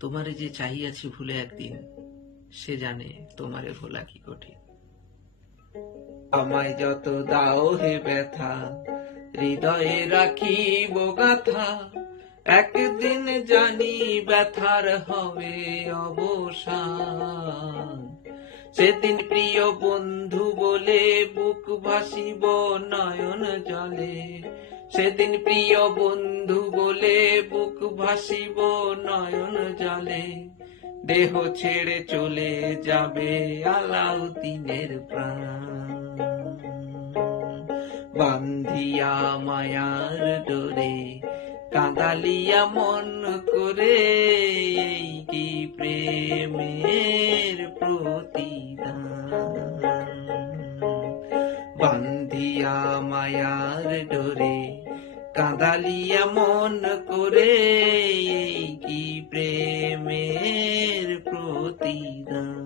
তোমারে যে চাহিয়াছি ভুলে একদিন, সে জানে তোমারে ভোলা কি কঠিন। আমায় যত দাও হে ব্যথা, হৃদয়ে রাখিব গাথা, একদিন জানি ব্যথার হবে অবসান। সেদিন প্রিয় বন্ধু বলে বুক ভাসিব নয়ন জলে, সেদিন প্রিয় বন্ধু বলে বুক ভাসিব নয়ন জলে। দেহ ছেড়ে চলে যাবে আলাউদ্দিনের প্রাণ, বান্ধিয়া মায়ার ডোরে কাঁদালিয়া মন করে, কি প্রেমের প্রতিদান। বান্ধিয়া মায়ার ডোরে কাঁদালিয়া মন করে, কি প্রেমের প্রতিদান।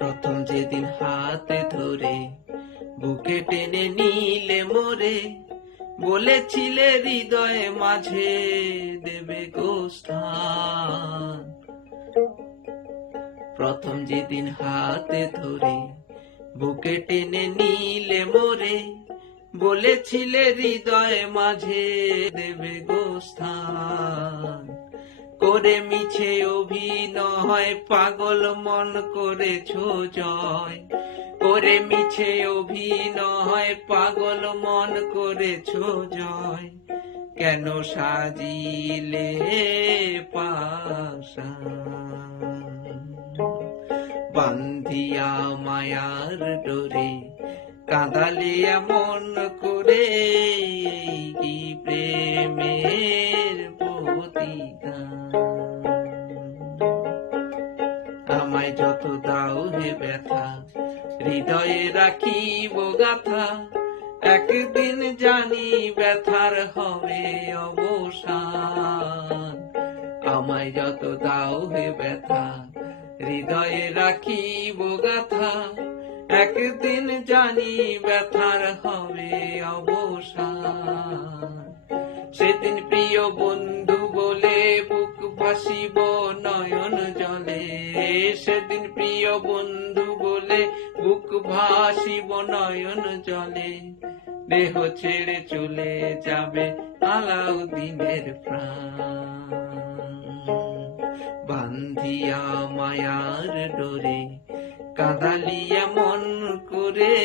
প্রথম যেদিন হাতে ধরে বুকে টেনে নিলে মোরে, বলেছিলে হৃদয়ে মাঝে দেবে গো স্থান। প্রথম যেদিন হাতে ধরে বুকে টেনে নিলে মোরে, বলেছিলে হৃদয়ে মাঝে দেবে গো স্থান। করে মিছে অভিনয় পাগল মন করেছ জয়, করে মিছে অভিনয় পাগল মন করেছ জয়। কেন সাজিলে পাষাণ, বান্ধিয়া মায়ার ডোরে কাঁদালিয়া মন করে, কি প্রেমের প্রতিদান। আমায় যত দাও হে ব্যথা, হৃদয়ে রাখিব গাথা, একদিন জানি ব্যথার হবে অবসান। আমায় যত দাও হে ব্যথা, হৃদয়ে রাখিব গাথা, একদিন জানি ব্যথার হবে অবসান। সেদিন প্রিয় বন্ধু বলে বুক ভাসিব নয়ন জলে, সেদিন প্রিয় বন্ধু বলে বুক ভাসিব নয়ন জলে। দেহ ছেড়ে চলে যাবে আলাউদ্দিনের প্রাণ, বান্ধিয়া মায়ার ডোরে কাঁদালিয়া মন করে,